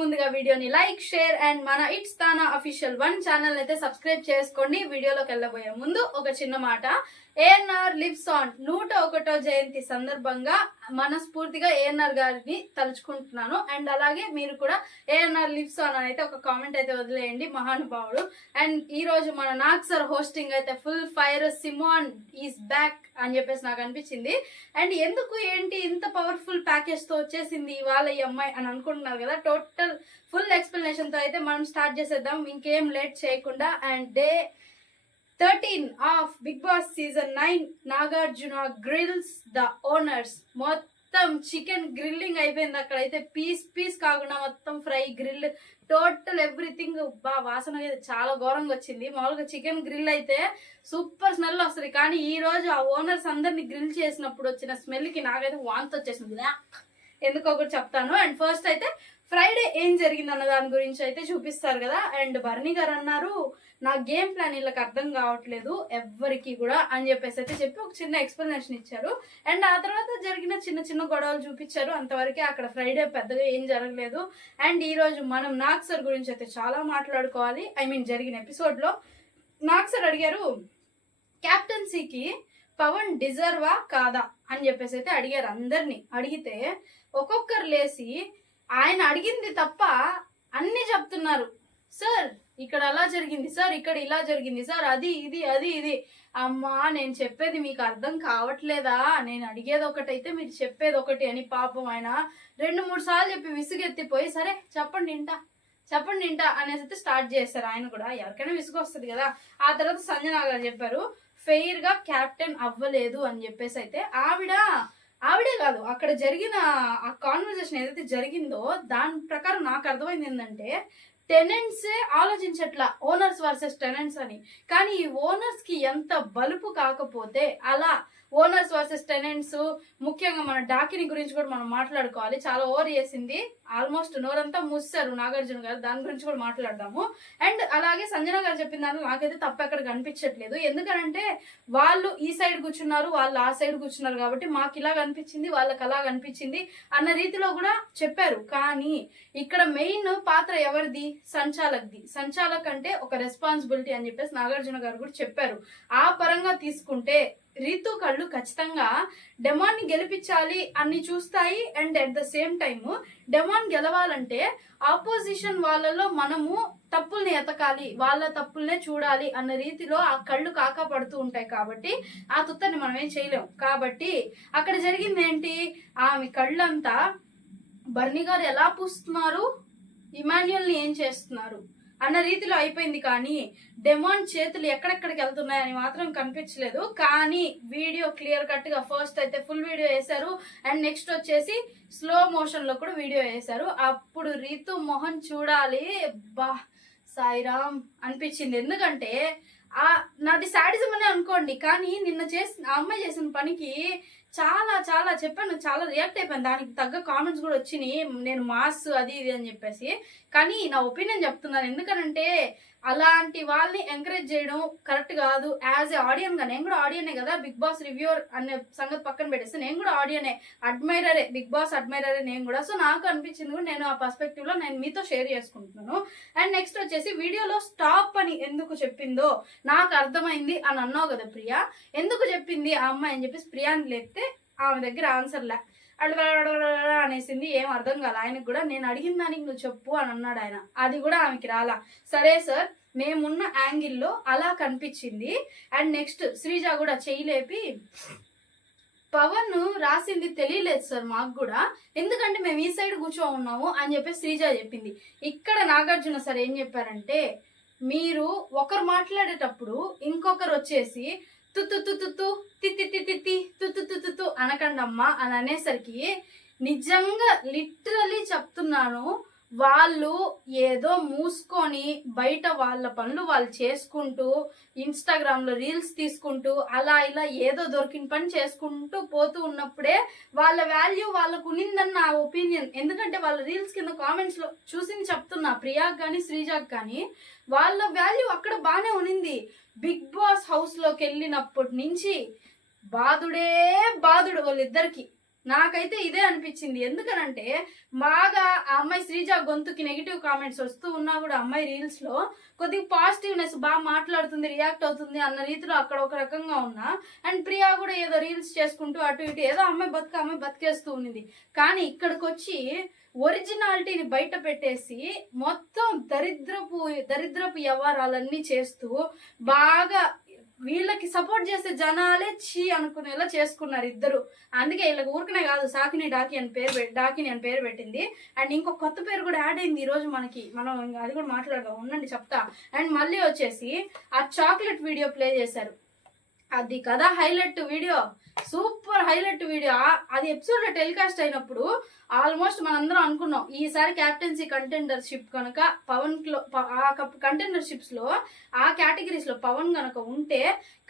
ముందుగా వీడియోని like share and మన ఇట్స్ తానా అఫీషియల్ 1 ఛానల్ అయితే సబ్స్క్రైబ్ చేసుకోండి. వీడియోలోకి వెళ్ళబోయే ముందు ఒక చిన్న మాట, ఏఎన్ఆర్ లివ్స్ ఆన్ 101వ జయంతి సందర్భంగా మనస్ఫూర్తిగా ఏఎన్ఆర్ గారిని తలుచుకుంటున్నాను. అండ్ అలాగే మీరు కూడా ఏఎన్ఆర్ లివ్స్ ఆన్ అని అయితే ఒక కామెంట్ అయితే వదిలేయండి, మహానుభావుడు. అండ్ ఈ రోజు మన నాగ్ సార్ హోస్టింగ్ అయితే full fire, Simon is back అని చెప్పేసి నాకు అనిపించింది. అండ్ ఎందుకు ఏంటి ఇంత పవర్ఫుల్ ప్యాకేజ్ తో వచ్చేసింది ఇవాళ ఈ అమ్మాయి అని అనుకుంటున్నారు కదా, టోటల్ ఫుల్ ఎక్స్ప్లెనేషన్ తో అయితే మనం స్టార్ట్ చేసేద్దాం ఇంకేం లేట్ చేయకుండా. And day 13 of Bigg Boss season 9 Nagarjuna grills the owners. మొత్తం చికెన్ గ్రిల్లింగ్ అయిపోయింది అక్కడైతే, పీస్ పీస్ కాకుండా మొత్తం ఫ్రై, గ్రిల్, టోటల్ ఎవ్రీథింగ్. వాసన అయితే చాలా ఘోరంగా వచ్చింది. మామూలుగా చికెన్ గ్రిల్ అయితే సూపర్ స్మెల్ వస్తుంది, కానీ ఈ రోజు ఆ ఓనర్స్ అందరిని గ్రిల్ చేసినప్పుడు వచ్చిన స్మెల్ కి నాకైతే వాంతి వచ్చేసింది. ఎందుకో ఒకటి చెప్తాను. అండ్ ఫస్ట్ అయితే ఫ్రైడే ఏం జరిగింది అన్న దాని గురించి అయితే చూపిస్తారు కదా. అండ్ బర్నీ గారు అన్నారు, నా గేమ్ ప్లాన్ వీళ్ళకి అర్థం కావట్లేదు ఎవ్వరికి కూడా అని చెప్పేసి అయితే చెప్పి ఒక చిన్న ఎక్స్ప్లెనేషన్ ఇచ్చారు. అండ్ ఆ తర్వాత జరిగిన చిన్న చిన్న గొడవలు చూపించారు, అంతవరకే. అక్కడ ఫ్రైడే పెద్దగా ఏం జరగలేదు. అండ్ ఈ రోజు మనం నాగ్ సార్ గురించి అయితే చాలా మాట్లాడుకోవాలి. జరిగిన ఎపిసోడ్ లో నాగ్ సార్ అడిగారు, క్యాప్టెన్సీకి పవన్ డిజర్వా కాదా అని చెప్పేసి అయితే అడిగారు అందరినీ. అడిగితే ఒక్కొక్కరు లేసి ఆయన అడిగింది తప్ప అన్ని చెప్తున్నారు. సార్ ఇక్కడ అలా జరిగింది, సార్ ఇక్కడ ఇలా జరిగింది, సార్ అది ఇది అది ఇది. అమ్మా నేను చెప్పేది మీకు అర్థం కావట్లేదా? నేను అడిగేది ఒకటైతే మీరు చెప్పేది ఒకటి అని పాపం ఆయన 2-3 సార్లు చెప్పి విసుగెత్తిపోయి, సరే చెప్పండి ఇంటా అనేసి అయితే స్టార్ట్ చేస్తారు. ఆయన కూడా ఎవరికైనా విసుగు వస్తుంది కదా. ఆ తర్వాత సంజన గారు చెప్పారు, ఫెయిర్ గా క్యాప్టెన్ అవ్వలేదు అని చెప్పేసి అయితే. ఆవిడే కాదు, అక్కడ జరిగిన ఆ కాన్వర్సేషన్ ఏదైతే జరిగిందో దాని ప్రకారం నాకు అర్థమైంది ఏంటంటే, టెనెంట్సే ఆలోచించట్లా ఓనర్స్ వర్సెస్ టెనెంట్స్ అని. కానీ ఈ ఓనర్స్ కి ఎంత బలుపు కాకపోతే అలా ఓనర్స్ వర్సెస్ టెనెంట్స్, ముఖ్యంగా మన డాకిని గురించి కూడా మనం మాట్లాడుకోవాలి. చాలా ఓవర్ చేసింది, ఆల్మోస్ట్ నోరంతా మూసారు నాగార్జున గారు, దాని గురించి కూడా మాట్లాడదాము. అండ్ అలాగే సంజన గారు చెప్పిన దాంట్లో నాకైతే తప్ప ఎక్కడ కనిపించట్లేదు. ఎందుకంటే వాళ్ళు ఈ సైడ్ కూర్చున్నారు, వాళ్ళు ఆ సైడ్ కూర్చున్నారు కాబట్టి మాకు ఇలా కనిపించింది, వాళ్ళకి అలా కనిపించింది అన్న రీతిలో కూడా చెప్పారు. కానీ ఇక్కడ మెయిన్ పాత్ర ఎవరిది? సంచాలక్ అంటే ఒక రెస్పాన్సిబిలిటీ అని చెప్పేసి నాగార్జున గారు కూడా చెప్పారు. ఆ పరంగా తీసుకుంటే రీతు కళ్ళు ఖచ్చితంగా డెమాన్ ని గెలిపించాలి అని చూస్తాయి. And at the same time demon గెలవాలంటే ఆపోజిషన్ వాళ్ళలో మనము తప్పుల్ని ఎతకాలి, వాళ్ళ తప్పుల్నే చూడాలి అన్న రీతిలో ఆ కళ్ళు కాకపడుతూ ఉంటాయి. కాబట్టి ఆ తుత్తని మనం ఏం చేయలేం. కాబట్టి అక్కడ జరిగింది ఏంటి, ఆమె కళ్ళంతా బర్నీ గారు ఎలా పూస్తున్నారు, ఇమాన్యుయల్ ని ఏం చేస్తున్నారు అన్న రీతిలో అయిపోయింది. కానీ డెమాన్ చేతులు ఎక్కడెక్కడికి వెళ్తున్నాయని మాత్రం కనిపించలేదు. కానీ వీడియో క్లియర్ కట్ గా ఫస్ట్ అయితే ఫుల్ వీడియో వేశారు, అండ్ నెక్స్ట్ వచ్చేసి స్లో మోషన్ లో కూడా వీడియో వేశారు. అప్పుడు రీతు మొహన్ చూడాలి, బా సాయిరామ్ అనిపించింది. ఎందుకంటే నాది శాడిజం అనే అనుకోండి, కానీ నిన్న ఆ అమ్మాయి చేసిన పనికి చాలా చాలా చెప్పాను, చాలా రియాక్ట్ అయిపోయాను. దానికి తగ్గ కామెంట్స్ కూడా వచ్చినాయి, నేను మాస్ అది ఇది అని చెప్పేసి. కానీ నా ఒపీనియన్ చెప్తున్నాను, ఎందుకనంటే అలాంటి వాళ్ళని ఎంకరేజ్ చేయడం కరెక్ట్ కాదు. యాజ్ ఏ ఆడియన్ గా, నేను కూడా ఆడియనే కదా, బిగ్ బాస్ రివ్యూర్ అనే సంగతి పక్కన పెట్టేస్తే నేను కూడా ఆడియనే, అడ్మైరరే, బిగ్ బాస్ అడ్మైరరే నేను కూడా. సో నాకు అనిపించింది కూడా, నేను ఆ పర్స్పెక్టివ్ లో నేను మీతో షేర్ చేసుకుంటున్నాను. అండ్ నెక్స్ట్ వచ్చేసి వీడియోలో స్టాప్ అని ఎందుకు చెప్పిందో నాకు అర్థమైంది అని అన్నావు కదా ప్రియా, ఎందుకు చెప్పింది ఆ అమ్మాయి అని చెప్పేసి ప్రియాని లేపితే ఆమె దగ్గర ఆన్సర్లే, అనేసింది. ఏం అర్థం కాల ఆయనకు కూడా. నేను అడిగిన దానికి నువ్వు చెప్పు అని అన్నాడు ఆయన, అది కూడా ఆమెకి రాలా. సరే సార్, మేమున్న యాంగిల్లో అలా కనిపించింది. అండ్ నెక్స్ట్ శ్రీజ కూడా చేయలేపి, పవన్ రాసింది తెలియలేదు సార్ మాకు కూడా, ఎందుకంటే మేము ఈ సైడ్ కూర్చో ఉన్నాము అని చెప్పేసి శ్రీజ చెప్పింది. ఇక్కడ నాగార్జున సార్ ఏం చెప్పారంటే, మీరు ఒకరు మాట్లాడేటప్పుడు ఇంకొకరు వచ్చేసి తుతు అనకండి అమ్మా అని అనేసరికి, నిజంగా లిటరలీ చెప్తున్నాను, వాళ్ళు ఏదో మూసుకొని బయట వాళ్ళ పనులు వాళ్ళు చేసుకుంటూ ఇన్స్టాగ్రామ్ లో రీల్స్ తీసుకుంటూ అలా ఇలా ఏదో దొరికిన పని చేసుకుంటూ పోతూ ఉన్నప్పుడే వాళ్ళ వాల్యూ వాళ్ళకు ఉన్నిందని నా ఒపీనియన్. ఎందుకంటే వాళ్ళ రీల్స్ కింద కామెంట్స్ లో చూసింది చెప్తున్నా, ప్రియాకి కానీ శ్రీజాకి కానీ వాళ్ళ వాల్యూ అక్కడ బానే ఉన్నింది. బిగ్ బాస్ హౌస్ లోకి వెళ్ళినప్పటి నుంచి బాధుడే బాధుడు వాళ్ళిద్దరికి. నాకైతే ఇదే అనిపించింది. ఎందుకనంటే బాగా ఆ అమ్మాయి శ్రీజ గొంతుకి నెగిటివ్ కామెంట్స్ వస్తూ ఉన్నా కూడా అమ్మాయి రీల్స్ లో కొద్దిగా పాజిటివ్నెస్ బాగా మాట్లాడుతుంది, రియాక్ట్ అవుతుంది అన్న రీతిలో అక్కడ ఒక రకంగా ఉన్నా, అండ్ ప్రియా కూడా ఏదో రీల్స్ చేసుకుంటూ అటు ఇటు ఏదో అమ్మాయి బతికేస్తూ ఉన్నింది. కానీ ఇక్కడికి వచ్చి ఒరిజినాలిటీని బయట పెట్టేసి మొత్తం దరిద్రపు వ్యవహారాలన్నీ చేస్తూ బాగా వీళ్ళకి సపోర్ట్ చేసే జనాలే చీ అనుకునేలా చేసుకున్నారు ఇద్దరు. అందుకే వీళ్ళకి ఊరికనే కాదు సాకిని డాకిని అని పేరు పెట్టింది. అండ్ ఇంకో కొత్త పేరు కూడా యాడ్ అయింది ఈ రోజు మనకి, మనం అది కూడా మాట్లాడదాం ఉండండి చెప్తా. అండ్ మళ్ళీ వచ్చేసి ఆ చాక్లెట్ వీడియో ప్లే చేశారు, అది కదా highlight video, super highlight video. అది ఎపిసోడ్ లో టెలికాస్ట్ అయినప్పుడు ఆల్మోస్ట్ మనందరం అనుకున్నాం ఈసారి క్యాప్టెన్సీ కంటెండర్షిప్ కనుక పవన్ ఆ కంటెండర్షిప్స్ లో ఆ కేటగిరీస్ లో పవన్ కనుక ఉంటే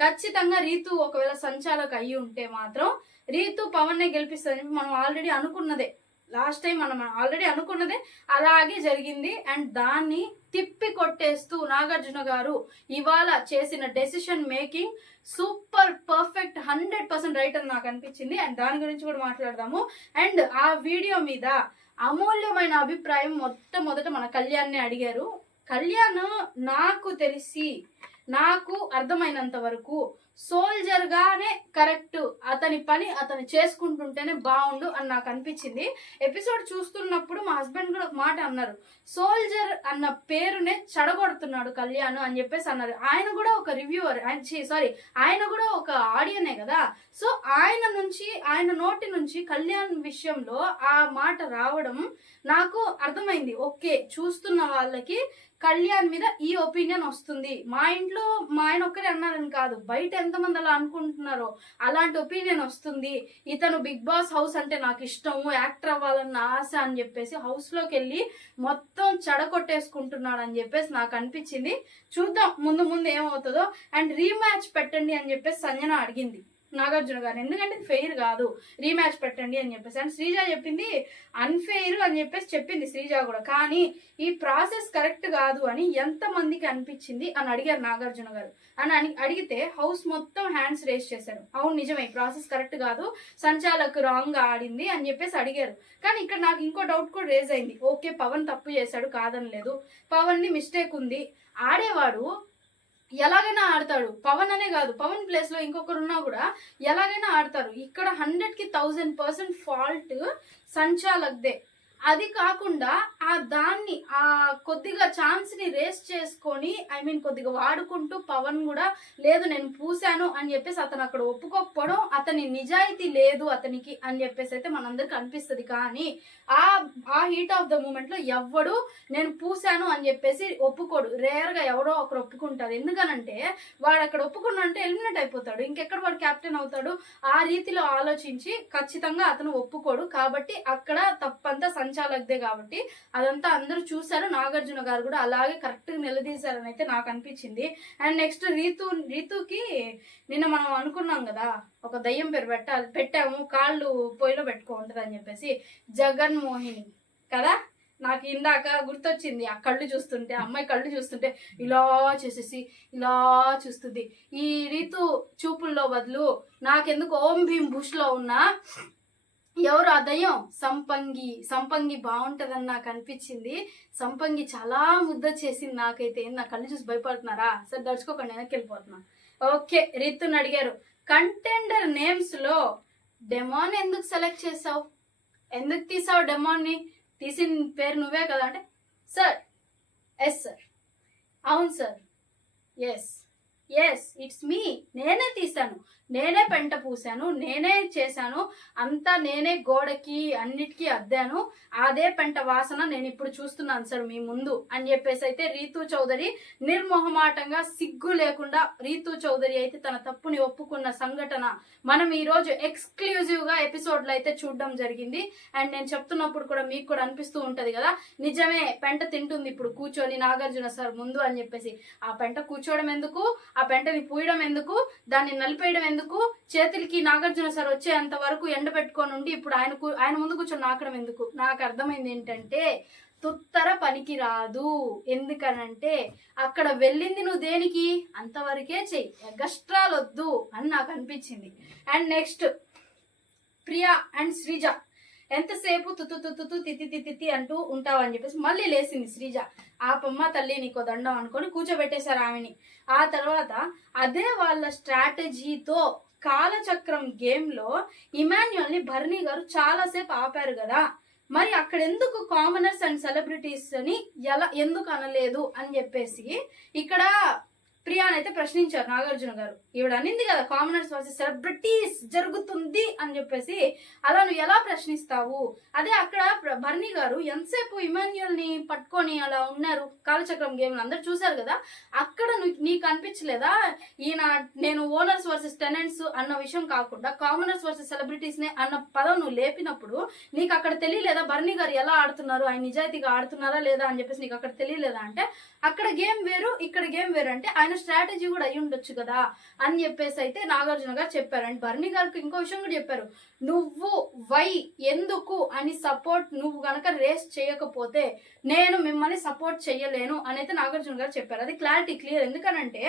ఖచ్చితంగా రీతు ఒకవేళ సంచాలక అయ్యి ఉంటే మాత్రం రీతు పవన్ నే గెలిపిస్తుందని మనం ఆల్రెడీ అనుకున్నదే. లాస్ట్ టైం మనం ఆల్రెడీ అనుకున్నదే అలాగే జరిగింది. అండ్ దాన్ని తిప్పి కొట్టేస్తూ నాగార్జున గారు ఇవాళ చేసిన decision making super perfect 100% right అని నాకు అనిపించింది. అండ్ దాని గురించి కూడా మాట్లాడదాము. అండ్ ఆ వీడియో మీద అమూల్యమైన అభిప్రాయం మొట్టమొదట మన కళ్యాణ్ని అడిగారు. కళ్యాణ్ నాకు తెలిసి నాకు అర్థమైనంత వరకు సోల్జర్ గానే కరెక్ట్, అతని పని అతను చేసుకుంటుంటేనే బాగుండు అని నాకు అనిపించింది. ఎపిసోడ్ చూస్తున్నప్పుడు మా హస్బెండ్ కూడా ఒక మాట అన్నారు, సోల్జర్ అన్న పేరునే చెడగొడుతున్నాడు కళ్యాణ్ అని చెప్పేసి అన్నారు. ఆయన కూడా ఒక రివ్యూవర్, ఆయన కూడా ఒక ఆడియనే కదా. సో ఆయన నోటి నుంచి కళ్యాణ్ విషయంలో ఆ మాట రావడం నాకు అర్థమైంది. ఓకే, చూస్తున్న వాళ్ళకి కళ్యాణ్ మీద ఈ ఒపీనియన్ వస్తుంది. మా ఇంట్లో మా ఆయన ఒక్కరే అన్నారని కాదు, బయట ఎంతమంది అలా అనుకుంటున్నారో అలాంటి ఒపీనియన్ వస్తుంది. ఇతను బిగ్ బాస్ హౌస్ అంటే నాకు ఇష్టము, యాక్టర్ అవ్వాలన్న ఆశ అని చెప్పేసి హౌస్ లోకి వెళ్ళి మొత్తం చెడగొట్టేసుకుంటున్నాడు అని చెప్పేసి నాకు అనిపించింది. చూద్దాం ముందు ముందు ఏమవుతుందో. అండ్ రీమ్యాచ్ పెట్టండి అని చెప్పేసి సంజన అడిగింది నాగార్జున గారు, ఎందుకంటే ఫెయిర్ కాదు, రీమ్యాచ్ పెట్టండి అని చెప్పేసి. అండ్ శ్రీజ చెప్పింది అన్ఫెయిర్ అని చెప్పేసి చెప్పింది శ్రీజ కూడా. కానీ ఈ ప్రాసెస్ కరెక్ట్ కాదు అని ఎంత మందికి అనిపించింది అని అడిగారు నాగార్జున గారు. అని అడిగితే హౌస్ మొత్తం హ్యాండ్స్ రేస్ చేశారు. అవును నిజమే, ప్రాసెస్ కరెక్ట్ కాదు, సంచాలకు రాంగ్ గా ఆడింది అని చెప్పేసి అడిగారు. కానీ ఇక్కడ నాకు ఇంకో డౌట్ కూడా రేజ్ అయింది. ఓకే, పవన్ తప్పు చేశాడు కాదని లేదు, పవన్ ని మిస్టేక్ ఉంది, ఆడేవాడు ఎలాగైనా ఆడతాడు. పవన్ అనే కాదు, పవన్ ప్లేస్ లో ఇంకొకరు ఉన్నా కూడా ఎలాగైనా ఆడతారు. ఇక్కడ 100కి 1000% ఫాల్ట్ సంచాలక్దే. అది కాకుండా దాన్ని కొద్దిగా ఛాన్స్ ని రేస్ చేసుకొని కొద్దిగా వాడుకుంటూ పవన్ కూడా లేదు నేను పూసాను అని చెప్పేసి అతను అక్కడ ఒప్పుకోకపోవడం, అతని నిజాయితీ లేదు అతనికి అని చెప్పేసి అయితే మనందరికి అనిపిస్తుంది. కానీ ఆ హీట్ ఆఫ్ ద మూమెంట్ లో ఎవ్వడు నేను పూసాను అని చెప్పేసి ఒప్పుకోడు. రేర్ గా ఎవరో ఒకరు ఒప్పుకుంటారు. ఎందుకనంటే వాడు అక్కడ ఒప్పుకున్నంటే ఎలిమినేట్ అయిపోతాడు, ఇంకెక్కడ వాడు కెప్టెన్ అవుతాడు. ఆ రీతిలో ఆలోచించి ఖచ్చితంగా అతను ఒప్పుకోడు. కాబట్టి అక్కడ తప్పంతా సంచాలక్దే. కాబట్టి అదంతా అందరూ చూసారు. నాగార్జున గారు కూడా అలాగే కరెక్ట్ గా నిలదీశారని అయితే నాకు అనిపించింది. అండ్ నెక్స్ట్ రీతుకి నిన్న మనం అనుకున్నాం కదా ఒక దయ్యం పేరు పెట్టాము, కాళ్ళు పొయ్యిలో పెట్టుకుంటది అని చెప్పేసి, జగన్మోహిని కదా. నాకు ఇందాక గుర్తొచ్చింది ఆ కళ్ళు చూస్తుంటే, అమ్మాయి కళ్ళు చూస్తుంటే ఇలా చేసేసి ఇలా చూస్తుంది. ఈ రీతు చూపుల్లో బదులు నాకెందుకు ఓం భీమ్ బుష్ లో ఉన్నా ఎవరు ఆ దయ్యం సంపంగి బాగుంటదని నాకు అనిపించింది. సంపంగి చాలా ముద్ద చేసింది నాకైతే. నా కళ్ళు చూసి భయపడుతున్నారా? సరే దడుచుకోకండి, వెనక్కి వెళ్ళిపోతున్నా. ఓకే, రీతుని అడిగారు కంటెండర్ నేమ్స్ లో డెమాన్ ఎందుకు సెలెక్ట్ చేసావు, ఎందుకు తీసావు డెమాన్ ని, తీసిన పేరు నువ్వే కదా అంటే సార్ ఎస్ సార్, అవును సార్, ఎస్ ఇట్స్ మీ, నేనే తీసాను, నేనే పెంట పూసాను, నేనే చేశాను, అంతా నేనే గోడకి అన్నిటికీ అద్దాను, అదే పెంట వాసన నేను ఇప్పుడు చూస్తున్నాను సార్ మీ ముందు అని చెప్పేసి అయితే రీతు చౌదరి నిర్మోహమాటంగా సిగ్గు లేకుండా రీతు చౌదరి అయితే తన తప్పుని ఒప్పుకున్న సంఘటన మనం ఈ రోజు ఎక్స్క్లూజివ్ గా ఎపిసోడ్ లో అయితే చూడడం జరిగింది. అండ్ నేను చెప్తున్నప్పుడు కూడా మీకు కూడా అనిపిస్తూ ఉంటది కదా, నిజమే పెంట తింటుంది ఇప్పుడు కూర్చొని నాగార్జున సార్ ముందు అని చెప్పేసి. ఆ పెంట కూర్చోవడం ఎందుకు, ఆ పెంటని పూయడం ఎందుకు, దాన్ని నలిపేయడం ఎందుకు, చేతులకి నాగార్జున సార్ వచ్చేంత వరకు ఎండబెట్టుకొని ఉండి ఇప్పుడు ఆయన ముందు కూర్చొని నాకడం ఎందుకు. నాకు అర్థమైంది ఏంటంటే తుత్తర పనికి రాదు. ఎందుకనంటే అక్కడ వెళ్ళింది నువ్వు దేనికి, అంతవరకే చెయ్యి, ఎగస్ట్రాలు వద్దు అని నాకు అనిపించింది. And next Priya and Sreeja ఎంతసేపు తుతు తిత్తి అంటూ ఉంటావు అని చెప్పేసి మళ్ళీ లేసింది శ్రీజ. ఆపమ్మ తల్లి నీకో దండం అనుకొని కూర్చోబెట్టేశారు ఆమెని. ఆ తర్వాత అదే వాళ్ళ స్ట్రాటజీతో కాలచక్రం గేమ్ లో ఇమాన్యుయల్ ని భరణి గారు చాలాసేపు ఆపారు కదా, మరి అక్కడ ఎందుకు కామనర్స్ అండ్ సెలబ్రిటీస్ అని ఎందుకు అనలేదు అని చెప్పేసి ఇక్కడ ప్రియానైతే ప్రశ్నించారు నాగార్జున గారు. ఈవిడ అనింది కదా కామనర్స్ వర్సెస్ సెలబ్రిటీస్ జరుగుతుంది అని చెప్పేసి, అలా నువ్వు ఎలా ప్రశ్నిస్తావు? అదే అక్కడ భరణి గారు ఎంతసేపు ఇమాన్యుయల్ ని పట్టుకొని అలా ఉన్నారు కాలచక్రం గేమ్ అందరు చూసారు కదా, అక్కడ నీకు అనిపించలేదా నేను ఓనర్స్ వర్సెస్ టెనెంట్స్ అన్న విషయం కాకుండా కామనర్స్ వర్సెస్ సెలబ్రిటీస్ నే అన్న పదం నువ్వు లేపినప్పుడు నీకు అక్కడ తెలియలేదా భరణి గారు ఎలా ఆడుతున్నారు, ఆయన నిజాయితీగా ఆడుతున్నారా లేదా అని చెప్పేసి నీకు అక్కడ తెలియలేదా? అంటే అక్కడ గేమ్ వేరు ఇక్కడ గేమ్ వేరు, అంటే ఆయన స్ట్రాటజీ కూడా అయి ఉండొచ్చు కదా అని చెప్పేసి అయితే నాగార్జున గారు చెప్పారు. అండ్ భరణి గారికి ఇంకో విషయం కూడా చెప్పారు, నువ్వు ఎందుకు అని సపోర్ట్ నువ్వు గనక రేస్ చేయకపోతే నేను మిమ్మల్ని సపోర్ట్ చెయ్యలేను అని అయితే నాగార్జున గారు చెప్పారు. అది క్లారిటీ క్లియర్. ఎందుకనంటే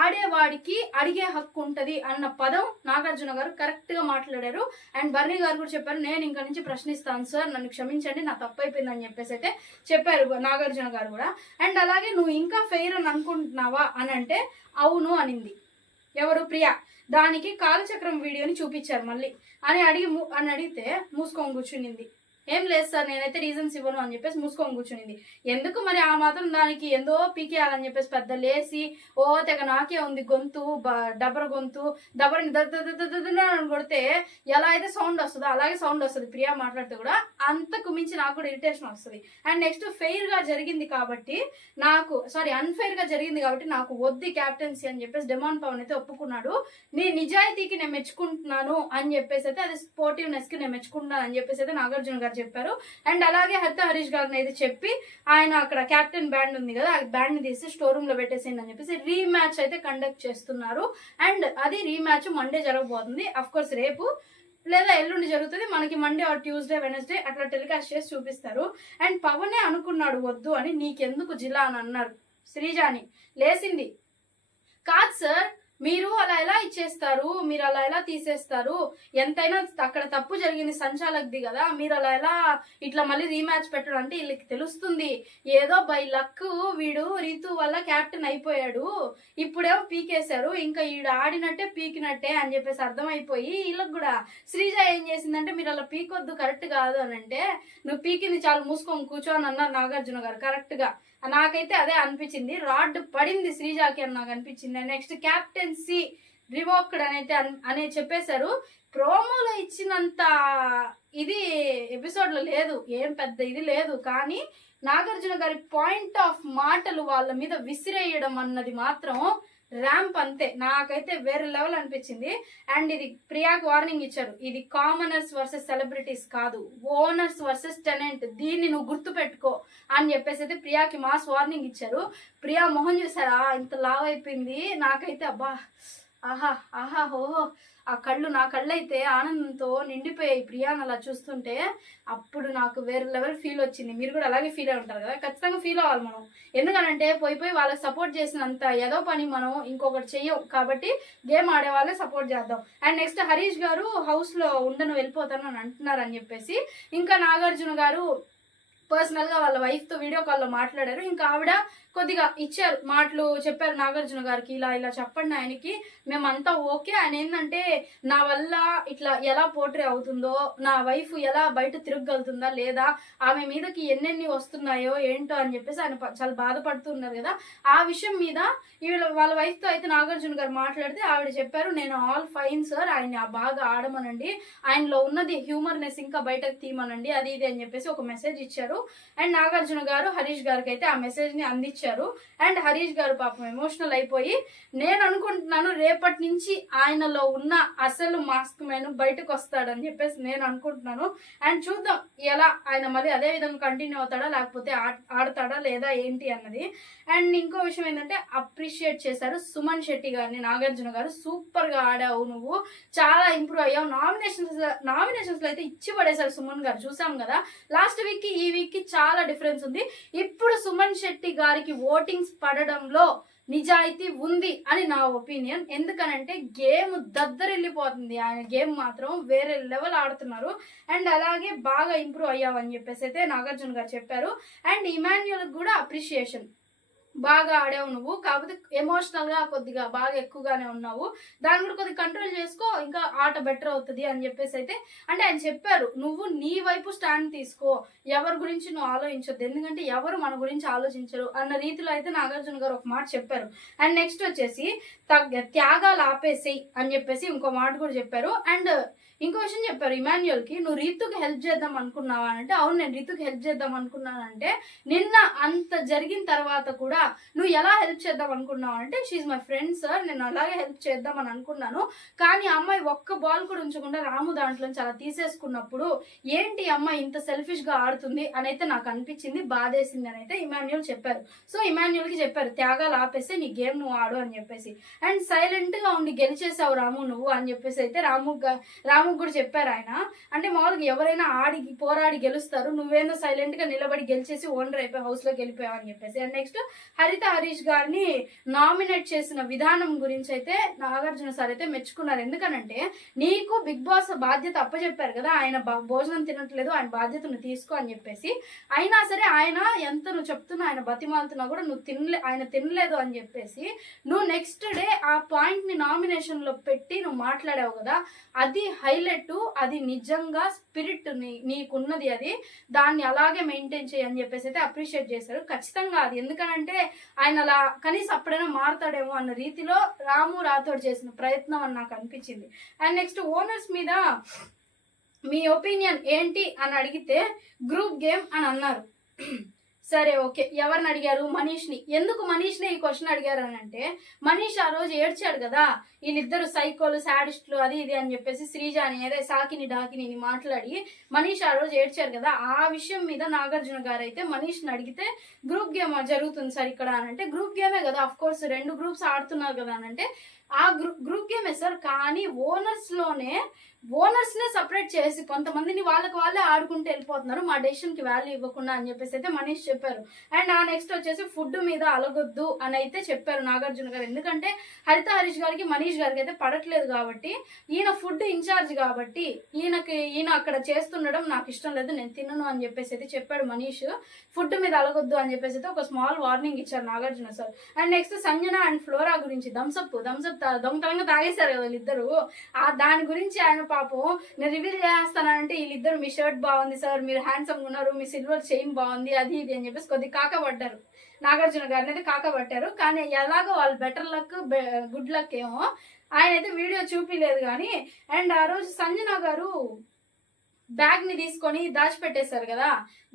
ఆడేవాడికి అడిగే హక్కు ఉంటది అన్న పదం నాగార్జున గారు కరెక్ట్ గా మాట్లాడారు. అండ్ భరణి గారు కూడా చెప్పారు, నేను ఇంకా నుంచి ప్రశ్నిస్తాను సార్, నన్ను క్షమించండి, నా తప్పు అయిపోయిందని చెప్పేసి అయితే చెప్పారు నాగార్జున గారు కూడా. అండ్ అలాగే నువ్వు ఇంకా ఫెయిర్ అని అనుకుంటున్నావా అని అంటే అవును అనింది ఎవరు, ప్రియా. దానికి కాలచక్రం వీడియోని చూపించారు మళ్ళీ అని అడిగితే మూసుకొని కూర్చునింది. ఏం లేదు సార్ నేనైతే రీజన్స్ ఇవ్వను అని చెప్పేసి మూసుకొని కూర్చునింది. ఎందుకు మరి ఆ మాత్రం దానికి ఎందో పీకేయాలని చెప్పేసి పెద్ద లేసి ఓ తెగ నాకే ఉంది గొంతు డబర గొంతు డబరని అని కొడితే ఎలా అయితే సౌండ్ వస్తుందో అలాగే సౌండ్ వస్తుంది ప్రియా మాట్లాడితే కూడా, అంతకు మించి నాకు కూడా ఇరిటేషన్ వస్తుంది. అండ్ నెక్స్ట్ ఫెయిర్ గా జరిగింది కాబట్టి అన్ఫెయిర్ గా జరిగింది కాబట్టి నాకు వద్ది క్యాప్టెన్సీ అని చెప్పేసి డెమాన్ పవన్ అయితే ఒప్పుకున్నాడు. నీ నిజాయితీకి నేను మెచ్చుకుంటున్నాను అని చెప్పేసి అయితే అది స్పోర్టివ్నెస్ కి నేను మెచ్చుకుంటున్నాను అని చెప్పేసి అయితే నాగార్జున గారు చెప్పారు. అండ్ అలాగే హరీష్ గారిని అయితే చెప్పి ఆయన అక్కడ క్యాప్టెన్ బ్యాండ్ ఉంది కదా, ఆ బ్యాండ్ ని తీసి స్టోర్ రూమ్ లో పెట్టేసింది అని చెప్పేసి రీమ్యాచ్ అయితే కండక్ట్ చేస్తున్నారు. అండ్ అది రీమ్యాచ్ మండే జరగబోతుంది. అఫ్ కోర్స్ రేపు లేదా ఎల్లుండి జరుగుతుంది, మనకి మండే ఆర్ ట్యూస్డే వెనస్డే అట్లా టెలికాస్ట్ చేసి చూపిస్తారు. అండ్ పవనే అనుకున్నాడు వద్దు అని, నీకెందుకు జిలా అని అన్నారు శ్రీజాని. లేసింది, కాదు సార్ మీరు అలా ఎలా ఇచ్చేస్తారు, మీరు అలా ఎలా తీసేస్తారు, ఎంతైనా అక్కడ తప్పు జరిగింది సంచాలక్ది కదా, మీరు అలా ఎలా ఇట్లా మళ్ళీ రీమ్యాచ్ పెట్టడం అంటే వీళ్ళకి తెలుస్తుంది ఏదో బై లక్ వీడు రీతు వల్ల క్యాప్టెన్ అయిపోయాడు, ఇప్పుడేమో పీకేశారు, ఇంకా ఈడు ఆడినట్టే పీకినట్టే అని చెప్పేసి అర్థమైపోయి వీళ్ళకి కూడా. శ్రీజ ఏం చేసిందంటే మీరు అలా పీకొద్దు కరెక్ట్ కాదు అని అంటే, నువ్వు పీకింది చాలా మూసుకొని కూర్చో అని అన్నారు నాగార్జున గారు కరెక్ట్ గా. నాకైతే అదే అనిపించింది, రాడ్ పడింది శ్రీజాకి అని నాకు అనిపించింది. నెక్స్ట్ క్యాప్టెన్సీ రివోక్డ్ అనేది చెప్పేశారు. ప్రోమోలో ఇచ్చినంత ఇది ఎపిసోడ్ లో లేదు, ఏం పెద్ద ఇది లేదు, కానీ నాగార్జున గారి పాయింట్ ఆఫ్ మాటలు వాళ్ళ మీద విసిరేయడం అన్నది మాత్రం ర్యాంప్ అంతే. నాకైతే వేరే లెవెల్ అనిపించింది. అండ్ ఇది ప్రియాకి వార్నింగ్ ఇచ్చారు, ఇది కామనర్స్ వర్సెస్ సెలబ్రిటీస్ కాదు, ఓనర్స్ వర్సెస్ టెనెంట్, దీన్ని నువ్వు గుర్తు పెట్టుకో అని చెప్పేసి అయితే ప్రియాకి మాస్ వార్నింగ్ ఇచ్చారు. ప్రియా మొహం చూసారా ఇంత లావ్ అయిపోయింది, నాకైతే అబ్బా ఆహా ఓహో ఆ నా కళ్ళు అయితే ఆనందంతో నిండిపోయాయి ప్రియాని అలా చూస్తుంటే. అప్పుడు నాకు వేరే లెవెల్ ఫీల్ వచ్చింది. మీరు కూడా అలాగే ఫీల్ అయి ఉంటారు కదా, ఖచ్చితంగా ఫీల్ అవ్వాలి మనం. ఎందుకనంటే పోయి వాళ్ళకి సపోర్ట్ చేసినంత ఏదో పని మనం ఇంకొకటి చెయ్యం కాబట్టి గేమ్ ఆడే వాళ్ళే సపోర్ట్ చేద్దాం. అండ్ నెక్స్ట్ హరీష్ గారు హౌస్ లో ఉండను వెళ్ళిపోతాను అని అంటున్నారు అని చెప్పేసి ఇంకా నాగార్జున గారు పర్సనల్ గా వాళ్ళ వైఫ్ తో వీడియో కాల్ లో మాట్లాడారు. ఇంకా ఆవిడ కొద్దిగా ఇచ్చారు మాటలు, చెప్పారు నాగార్జున గారికి ఇలా చెప్పండి ఆయనకి, మేమంతా ఓకే, ఆయన ఏంటంటే నా వల్ల ఇట్లా ఎలా పోర్ట్రే అవుతుందో, నా వైఫ్ ఎలా బయట తిరగలుగుతుందా లేదా, ఆమె మీదకి ఎన్నెన్ని వస్తున్నాయో ఏంటో అని చెప్పేసి ఆయన చాలా బాధపడుతున్నారు కదా, ఆ విషయం మీద వాళ్ళ వైఫ్ తో అయితే నాగార్జున గారు మాట్లాడితే ఆవిడ చెప్పారు, నేను ఆల్ ఫైన్ సార్, ఆయన బాగా ఆడమనండి, ఆయనలో ఉన్నది హ్యూమర్నెస్ ఇంకా బయటకు తీయమనండి, అది ఇది అని చెప్పేసి ఒక మెసేజ్ ఇచ్చారు. అండ్ నాగార్జున గారు హరీష్ గారికి అయితే ఆ మెసేజ్ ని అందించారు. అండ్ హరీష్ గారు పాపం ఎమోషనల్ అయిపోయి, నేను అనుకుంటున్నాను రేపటి నుంచి ఆయనలో ఉన్న అసలు మాస్క్ మ్యాన్ బయటకు వస్తాడని చెప్పేసి నేను అనుకుంటున్నాను. అండ్ చూద్దాం ఎలా ఆయన మరి అదే విధంగా కంటిన్యూ అవుతాడా లేకపోతే ఆడతాడా లేదా ఏంటి అన్నది. అండ్ ఇంకో విషయం ఏంటంటే అప్రిషియేట్ చేశారు సుమన్ శెట్టి గారిని నాగార్జున గారు, సూపర్ గా ఆడావు, నువ్వు చాలా ఇంప్రూవ్ అయ్యావు, నామినేషన్స్ లో అయితే ఇచ్చి పడేశారు సుమన్ గారు, చూసాం కదా లాస్ట్ వీక్ ఈ వీక్ వీక్ చాలా డిఫరెన్స్ ఉంది. ఇప్పుడు సుమన్ శెట్టి గారికి ఓటింగ్స్ పడడంలో నిజాయితీ ఉంది అని నా ఒపీనియన్. ఎందుకనంటే గేమ్ దద్దరిల్లిపోతుంది, ఆయన గేమ్ మాత్రం వేరే లెవెల్ ఆడుతున్నారు. అండ్ అలాగే బాగా ఇంప్రూవ్ అయ్యావని చెప్పేసి అయితే నాగార్జున గారు చెప్పారు. అండ్ ఇమాన్యుల్ కూడా అప్రిషియేషన్, బాగా ఆడావు నువ్వు, కాకపోతే ఎమోషనల్ గా కొద్దిగా బాగా ఎక్కువగానే ఉన్నావు, దాన్ని కూడా కొద్దిగా కంట్రోల్ చేసుకో, ఇంకా ఆట బెటర్ అవుతుంది అని చెప్పేసి అయితే అంటే ఆయన చెప్పారు. నువ్వు నీ వైపు స్టాండ్ తీసుకో, ఎవరి గురించి నువ్వు ఆలోచించొద్దు, ఎందుకంటే ఎవరు మన గురించి ఆలోచించరు అన్న రీతిలో అయితే నాగార్జున గారు ఒక మాట చెప్పారు. అండ్ నెక్స్ట్ వచ్చేసి త్యాగాలు ఆపేసేయి అని చెప్పేసి ఇంకో మాట కూడా చెప్పారు. అండ్ ఇంకో విషయం చెప్పారు ఇమాన్యుల్ కి, నువ్వు రీతుకి హెల్ప్ చేద్దాం అనుకున్నావా అంటే, అవును నేను రీతుకి హెల్ప్ చేద్దాం అనుకున్నానంటే, నిన్న అంత జరిగిన తర్వాత కూడా నువ్వు ఎలా హెల్ప్ చేద్దాం అనుకున్నావు అంటే, షీఈ్ మై ఫ్రెండ్ సార్, నేను అలాగే హెల్ప్ చేద్దాం అని అనుకున్నాను, కానీ అమ్మాయి ఒక్క బాల్ కూడా ఉంచకుండా రాము దాంట్లో చాలా తీసేసుకున్నప్పుడు ఏంటి అమ్మాయి ఇంత సెల్ఫిష్ గా ఆడుతుంది అని అయితే నాకు అనిపించింది, బాధేసింది అని అయితే ఇమాన్యుల్ చెప్పారు. సో ఇమాన్యుల్ కి చెప్పారు త్యాగాలు ఆపేస్తే నీ గేమ్ నువ్వు ఆడు అని చెప్పేసి. అండ్ సైలెంట్ గా ఉండి గెలిచేసావు రాము నువ్వు అని చెప్పేసి అయితే రాము కూడా చెప్పారు ఆయన. అంటే మామూలుగా ఎవరైనా ఆడి పోరాడి గెలుస్తారు, నువ్వేందో సైలెంట్ గా నిలబడి గెలిచేసి ఓనర్ అయిపోయి హౌస్ లోకి వెళ్ళిపోయావు అని చెప్పేసి. అండ్ నెక్స్ట్ హరీష్ గారిని నామినేట్ చేసిన విధానం గురించి అయితే నాగార్జున సార్ అయితే మెచ్చుకున్నారు. ఎందుకనంటే నీకు బిగ్ బాస్ బాధ్యత అప్పచెప్పారు కదా, ఆయన భోజనం తినట్లేదు, ఆయన బాధ్యతను తీసుకో అని చెప్పేసి. అయినా సరే ఆయన ఎంత నువ్వు చెప్తున్నా, ఆయన బతిమాలుతున్నా కూడా నువ్వు ఆయన తినలేదు అని చెప్పేసి నువ్వు నెక్స్ట్ డే ఆ పాయింట్ ని నామినేషన్ లో పెట్టి నువ్వు మాట్లాడావు కదా, అది హైలైట్, అది నిజంగా స్పిరిట్ నీకున్నది, అది దాన్ని అలాగే మెయింటైన్ చేయి అని చెప్పేసి అయితే అప్రిషియేట్ చేశారు. ఖచ్చితంగా అది ఎందుకనంటే ఆయన అలా కనీసం అప్పుడైనా మారుతాడేమో అన్న రీతిలో రాము రాథోడ్ చేసిన ప్రయత్నం అని నాకు అనిపించింది. అండ్ నెక్స్ట్ ఓనర్స్ మీద మీ ఒపీనియన్ ఏంటి అని అడిగితే గ్రూప్ గేమ్ అని అన్నారు. సరే ఓకే, ఎవరిని అడిగారు? మనీష్ని. ఎందుకు మనీష్ని ఈ క్వశ్చన్ అడిగారు అని అంటే, మనీష్ ఆ రోజు ఏడ్చాడు కదా, వీళ్ళిద్దరు సైకోలు శాడిస్టులు అది ఇది అని చెప్పేసి శ్రీజాని అదే సాకిని డాకిని మాట్లాడి మనీష్ ఆ రోజు ఏడ్చారు కదా, ఆ విషయం మీద నాగార్జున గారు అయితే మనీష్ని అడిగితే గ్రూప్ గేమ్ జరుగుతుంది సార్ ఇక్కడ అని అంటే, గ్రూప్ గేమే కదా, అఫ్ కోర్స్ 2 గ్రూప్స్ ఆడుతున్నారు కదా అని అంటే, ఆ గ్రూప్ గేమే సార్, కానీ ఓనర్స్ నే సపరేట్ చేసి కొంతమందిని వాళ్ళకి వాళ్ళే ఆడుకుంటూ వెళ్ళిపోతున్నారు, మా డెసిషన్ కి వాల్యూ ఇవ్వకుండా అని చెప్పేసి అయితే మనీష్ చెప్పారు. అండ్ ఆ నెక్స్ట్ వచ్చేసి ఫుడ్ మీద అలగొద్దు అని అయితే చెప్పారు నాగార్జున గారు. ఎందుకంటే హరీష్ గారికి మనీష్ గారికి అయితే పడట్లేదు కాబట్టి, ఈయన ఫుడ్ ఇన్ఛార్జ్ కాబట్టి ఈయన అక్కడ చేస్తుండడం నాకు ఇష్టం లేదు, నేను తినను అని చెప్పేసి అయితే చెప్పాడు మనీష్. ఫుడ్ మీద అలగొద్దు అని చెప్పేసి అయితే ఒక స్మాల్ వార్నింగ్ ఇచ్చారు Nagarjuna sir. And next Sanjana and flora గురించి థమ్స్అప్ దొంగతనంగా తాగేశారు కదా వీళ్ళిద్దరు, దాని గురించి ఆయన పాపం నేను రివీల్ చేస్తానంటే, వీళ్ళిద్దరు మీ షర్ట్ బాగుంది సార్, మీరు హ్యాండ్సమ్ ఉన్నారు, మీ సిల్వర్ చైన్ బాగుంది, అది ఇది అని చెప్పేసి కొద్దిగా కాకపడ్డారు నాగార్జున గారిని అయితే కాకపట్టారు. కానీ ఎలాగో వాళ్ళు బెటర్ లక్ గుడ్ లక్ ఏమో, ఆయన అయితే వీడియో చూపిలేదు కానీ. అండ్ ఆ రోజు సంజన గారు బ్యాగ్ ని తీసుకొని దాచిపెట్టేశారు కదా,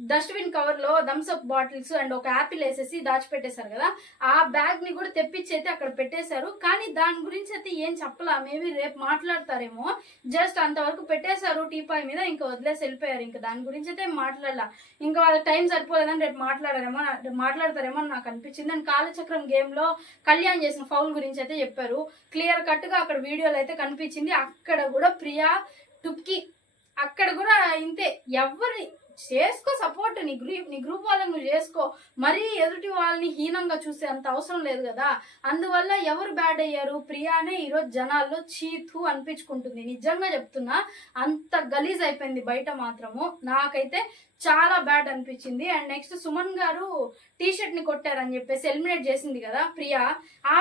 డస్ట్బిన్ కవర్ లో థమ్స్అప్ బాటిల్స్ అండ్ ఒక యాపిల్ వేసేసి దాచిపెట్టేశారు కదా, ఆ బ్యాగ్ ని కూడా తెప్పించి అయితే అక్కడ పెట్టేశారు. కానీ దాని గురించి అయితే ఏం చెప్పలా, మేబీ రేపు మాట్లాడతారేమో, జస్ట్ అంతవరకు పెట్టేశారు టీపాయ్ మీద, ఇంకా వదిలేసి వెళ్ళిపోయారు. ఇంకా దాని గురించి అయితే మాట్లాడాల, ఇంకా వాళ్ళకి టైం సరిపోలేదని రేపు మాట్లాడతారేమో అని నాకు అనిపించింది. అండ్ కాలచక్రం గేమ్ లో కళ్యాణ్ చేసిన ఫౌల్ గురించి అయితే చెప్పారు, క్లియర్ కట్ గా అక్కడ వీడియోలో అయితే కనిపించింది. అక్కడ కూడా ప్రియా టుక్కి, అక్కడ కూడా ఇంతే, ఎవరిని చేసుకో సపోర్ట్, నీ గ్రూప్ వాళ్ళని నువ్వు చేసుకో, మరీ ఎదుటి వాళ్ళని హీనంగా చూసే అంత అవసరం లేదు కదా. అందువల్ల ఎవరు బ్యాడ్ అయ్యారు? ప్రియానే ఈరోజు జనాల్లో చీతు అనిపించుకుంటుంది, నిజంగా చెప్తున్నా, అంత గలీజ్ అయిపోయింది బయట మాత్రము, నాకైతే చాలా బ్యాడ్ అనిపించింది. అండ్ నెక్స్ట్ సుమన్ గారు టీ షర్ట్ ని కొట్టారని చెప్పేసి ఎలిమినేట్ చేసింది కదా ప్రియా, ఆ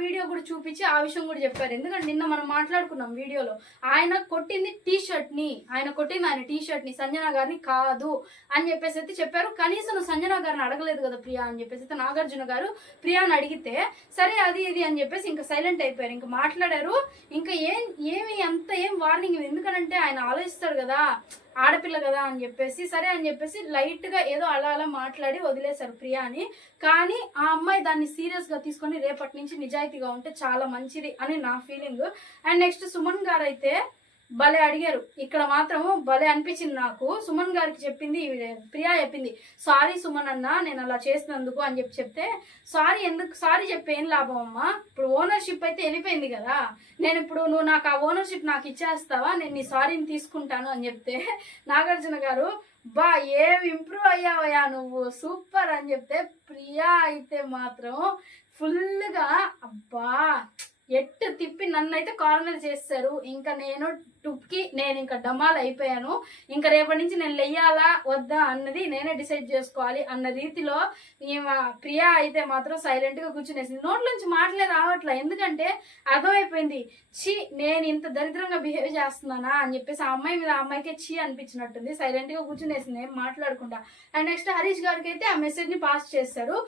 వీడియో కూడా చూపించి ఆ విషయం కూడా చెప్పారు. ఎందుకంటే నిన్న మనం మాట్లాడుకున్నాం వీడియోలో, ఆయన కొట్టింది టీ షర్ట్ ని, ఆయన టీ షర్ట్ ని, సంజన గారిని కాదు అని చెప్పేసి అయితే చెప్పారు. కనీసం నువ్వు సంజన గారిని అడగలేదు కదా ప్రియా అని చెప్పేసి అయితే నాగార్జున గారు ప్రియాని అడిగితే, సరే అది ఇది అని చెప్పేసి ఇంకా సైలెంట్ అయిపోయారు, ఇంకా మాట్లాడారు. ఇంకా ఏం వార్నింగ్, ఎందుకనంటే ఆయన ఆలోచిస్తాడు కదా, ఆడపిల్ల కదా అని చెప్పేసి, సరే అని చెప్పేసి లైట్ గా ఏదో అలా మాట్లాడి వదిలేశారు ప్రియాని. కానీ ఆ అమ్మాయి దాన్ని సీరియస్ గా తీసుకొని రేపటి నుంచి నిజాయితీగా ఉంటే చాలా మంచిది అని నా ఫీలింగ్. అండ్ నెక్స్ట్ సుమన్ గారు అయితే భలే అడిగారు. ఇక్కడ మాత్రము భలే అనిపించింది నాకు. సుమన్ గారికి చెప్పింది, ప్రియా చెప్పింది, సారీ సుమన్ అన్న నేను అలా చేసినందుకు అని చెప్తే, సారీ ఎందుకు, సారీ చెప్పి ఏం లాభం అమ్మా, ఇప్పుడు ఓనర్షిప్ అయితే వెళ్ళిపోయింది కదా, నేను ఇప్పుడు నువ్వు నాకు ఆ ఓనర్షిప్ నాకు ఇచ్చేస్తావా, నేను నీ సారీని తీసుకుంటాను అని చెప్తే నాగార్జున గారు బా ఏం ఇంప్రూవ్ అయ్యావయ్యా నువ్వు, సూపర్ అని చెప్తే, ప్రియా అయితే మాత్రం ఫుల్గా అబ్బా ఎట్టు తిప్పి నన్నైతే కార్నర్ చేస్తారు. ఇంకా నేను టుక్కి నేను ఇంకా డమాల్ అయిపోయాను. ఇంకా రేపటి నుంచి నేను లెయ్యాలా వద్దా అన్నది నేనే డిసైడ్ చేసుకోవాలి అన్న రీతిలో ప్రియా అయితే మాత్రం సైలెంట్ గా కూర్చునేసింది. నోట్లోంచి మాటలే రావట్లే, ఎందుకంటే అర్థమైపోయింది ఛీ నేను ఇంత దరిద్రంగా బిహేవ్ చేస్తున్నానా అని చెప్పేసి ఆ అమ్మాయి మీద ఆ అమ్మాయికే ఛీ అనిపించినట్టుంది. సైలెంట్ గా కూర్చునేసింది ఏం మాట్లాడకుండా. అండ్ నెక్స్ట్ హరీష్ గారికి అయితే ఆ మెసేజ్ ని పాస్ చేశారు.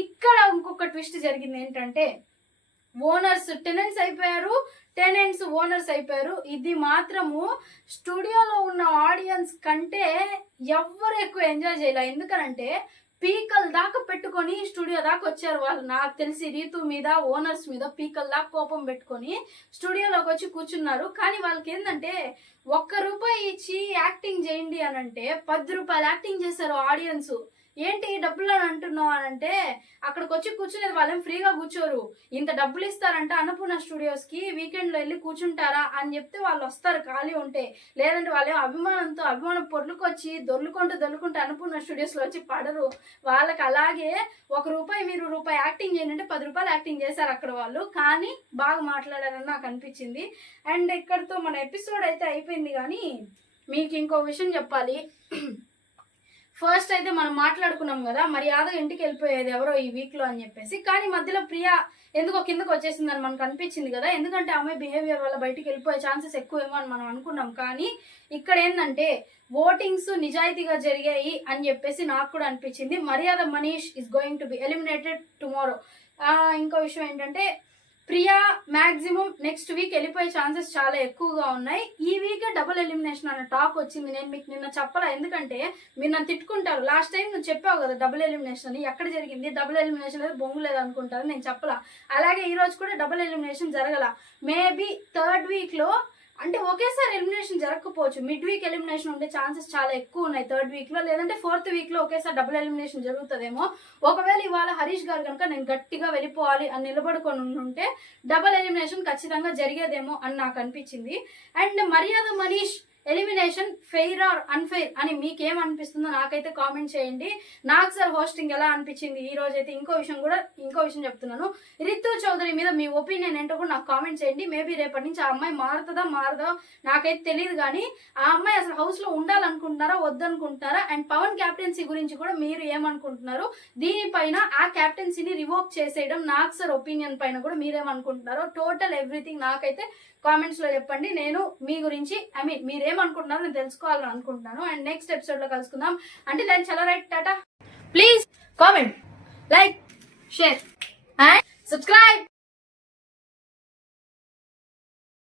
ఇక్కడ ఇంకొక ట్విస్ట్ జరిగింది ఏంటంటే, ఓనర్స్ టెనెంట్స్ అయిపోయారు, టెనెంట్స్ ఓనర్స్ అయిపోయారు. ఇది మాత్రము స్టూడియోలో ఉన్న ఆడియన్స్ కంటే ఎవ్వరు ఎక్కువ ఎంజాయ్ చేయలే. ఎందుకనంటే పీకల్ దాకా పెట్టుకొని స్టూడియో దాకా వచ్చారు వాళ్ళు. నాకు తెలిసి రీతు మీద ఓనర్స్ మీద పీకల్ దాకా కోపం పెట్టుకొని స్టూడియోలోకి వచ్చి కూర్చున్నారు. కానీ వాళ్ళకి ఏంటంటే ₹1 ఇచ్చి యాక్టింగ్ చేయండి అని అంటే 10 రూపాయలు యాక్టింగ్ చేశారు ఆడియన్స్. ఏంటి డబ్బులు అని అంటున్నావు అని అంటే, అక్కడికి వచ్చి కూర్చునేది వాళ్ళేం ఫ్రీగా కూర్చోరు, ఇంత డబ్బులు ఇస్తారంట అన్నపూర్ణ స్టూడియోస్ కి, వీకెండ్ లో వెళ్ళి కూర్చుంటారా అని చెప్తే వాళ్ళు వస్తారు ఖాళీ ఉంటే. లేదంటే వాళ్ళేం అభిమానం పొర్లుకొచ్చి దొర్లుకుంటూ అన్నపూర్ణ స్టూడియోస్ లో వచ్చి పడరు. వాళ్ళకి అలాగే ₹1 మీరు రూపాయి యాక్టింగ్ చేయండి 10 రూపాయలు యాక్టింగ్ చేశారు అక్కడ వాళ్ళు. కానీ బాగా మాట్లాడారని నాకు అనిపించింది. అండ్ ఇక్కడితో మన ఎపిసోడ్ అయితే అయిపోయింది. కానీ మీకు ఇంకో విషయం చెప్పాలి. ఫస్ట్ అయితే మనం మాట్లాడుకున్నాం కదా మర్యాద ఇంటికి వెళ్ళిపోయేది ఎవరో ఈ వీక్ లో అని చెప్పేసి. కానీ మధ్యలో ప్రియా ఎందుకో కిందకు వచ్చేసిందని మనకు అనిపించింది కదా, ఎందుకంటే ఆమె బిహేవియర్ వల్ల బయటికి వెళ్ళిపోయే ఛాన్సెస్ ఎక్కువేమో అని మనం అనుకున్నాం. కానీ ఇక్కడ ఏంటంటే ఓటింగ్స్ నిజాయితీగా జరిగాయి అని చెప్పేసి నాకు కూడా అనిపించింది. మర్యాద Manish is going to be eliminated tomorrow. ఇంకో విషయం ఏంటంటే ప్రియా మాక్సిమం నెక్స్ట్ వీక్ వెళ్ళిపోయే ఛాన్సెస్ చాలా ఎక్కువగా ఉన్నాయి. ఈ వీక్ డబుల్ ఎలిమినేషన్ అన్న టాక్ వచ్చింది. నేను మీకు నిన్న చెప్పలా, ఎందుకంటే మీరు నన్ను తిట్టుకుంటారు. లాస్ట్ టైం నువ్వు చెప్పావు కదా డబుల్ ఎలిమినేషన్ అని, ఎక్కడ జరిగింది డబుల్ ఎలిమినేషన్ లేదు బొంగు లేదు అనుకుంటారు, నేను చెప్పలా. అలాగే ఈ రోజు కూడా డబుల్ ఎలిమినేషన్ జరగల. మేబీ థర్డ్ వీక్ లో అంటే ఒకేసారి ఎలిమినేషన్ జరగకపోవచ్చు, మిడ్ వీక్ ఎలిమినేషన్ ఉండే ఛాన్సెస్ చాలా ఎక్కువ ఉన్నాయి థర్డ్ వీక్ లో, లేదంటే ఫోర్త్ వీక్ లో ఒకేసారి డబుల్ ఎలిమినేషన్ జరుగుతుందేమో. ఒకవేళ ఇవాళ హరీష్ గారు కనుక నేను గట్టిగా వెళ్ళిపోవాలి అని నిలబడుకొని ఉంటే డబుల్ ఎలిమినేషన్ ఖచ్చితంగా జరిగేదేమో అని నాకు అనిపించింది. And Maryada Manish elimination fair or unfair అని మీకేమనిపిస్తుందో నాకైతే కామెంట్ చేయండి. నాకు సార్ హోస్టింగ్ ఎలా అనిపించింది ఈ రోజు అయితే. ఇంకో విషయం చెప్తున్నాను, రితు చౌదరి మీద మీ ఒపీనియన్ ఏంటో కూడా నాకు కామెంట్ చేయండి. మేబీ రేపటి నుంచి ఆ అమ్మాయి మారదో నాకైతే తెలియదు. కానీ ఆ అమ్మాయి అసలు హౌస్ లో ఉండాలనుకుంటున్నారా వద్దనుకుంటున్నారా, అండ్ పవన్ క్యాప్టెన్సీ గురించి కూడా మీరు ఏమనుకుంటున్నారు, దీనిపైన ఆ క్యాప్టెన్సీని రివోక్ చేసేయడం నాకు సార్ ఒపీనియన్ పైన కూడా మీరేమనుకుంటున్నారో టోటల్ ఎవ్రీథింగ్ నాకైతే కామెంట్స్ లో చెప్పండి. నేను మీ గురించి మీరేమనుకుంటున్నారో నేను తెలుసుకోవాలని అనుకుంటున్నాను. అండ్ నెక్స్ట్ ఎపిసోడ్ లో కలుసుకుందాం. అంటే దాని చాలా right Tata. Please comment, like, share and subscribe.